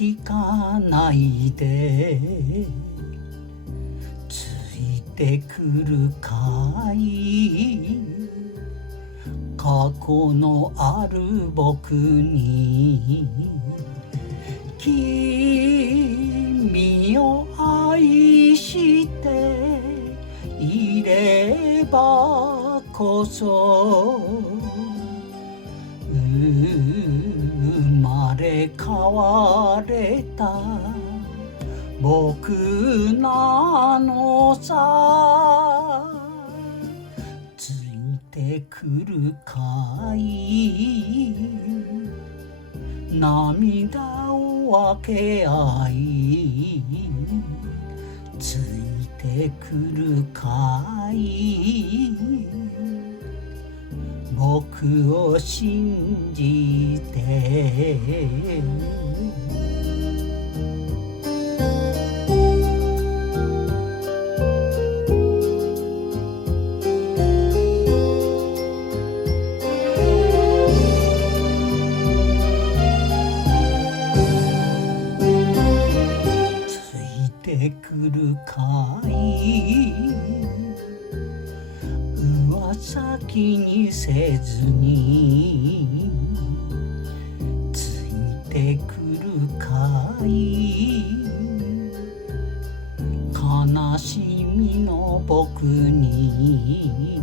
聞かないでついてくるかい。過去のある僕に君を愛していればこそ生まれ変われた僕なのさ。ついてくるかい。涙を分け合いついてくるかい。僕を信じてくるかい。噂気にせずについてくるかい。悲しみの僕に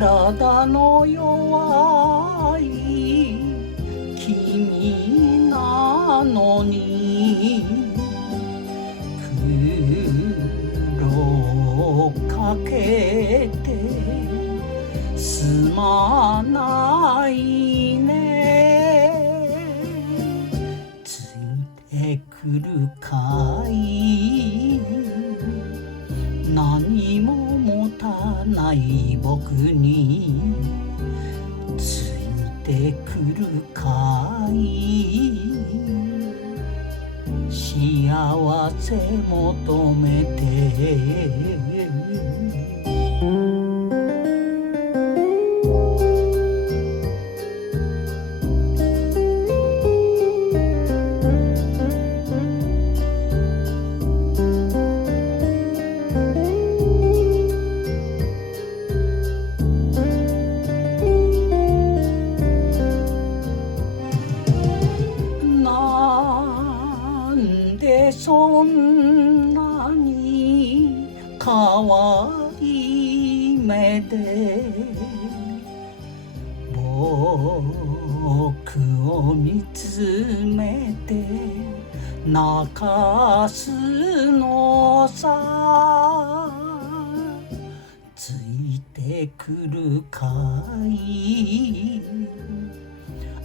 体の弱い君なのに苦労かけてすまないね。ついてくるかい。何も持たない僕についてくるかい。幸せ求めてそんなに可愛い目で僕を見つめて泣かすのさ。ついてくるかい。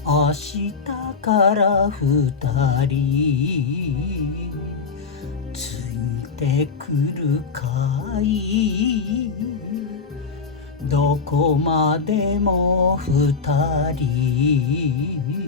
明日から二人ついてくるかい。どこまでも二人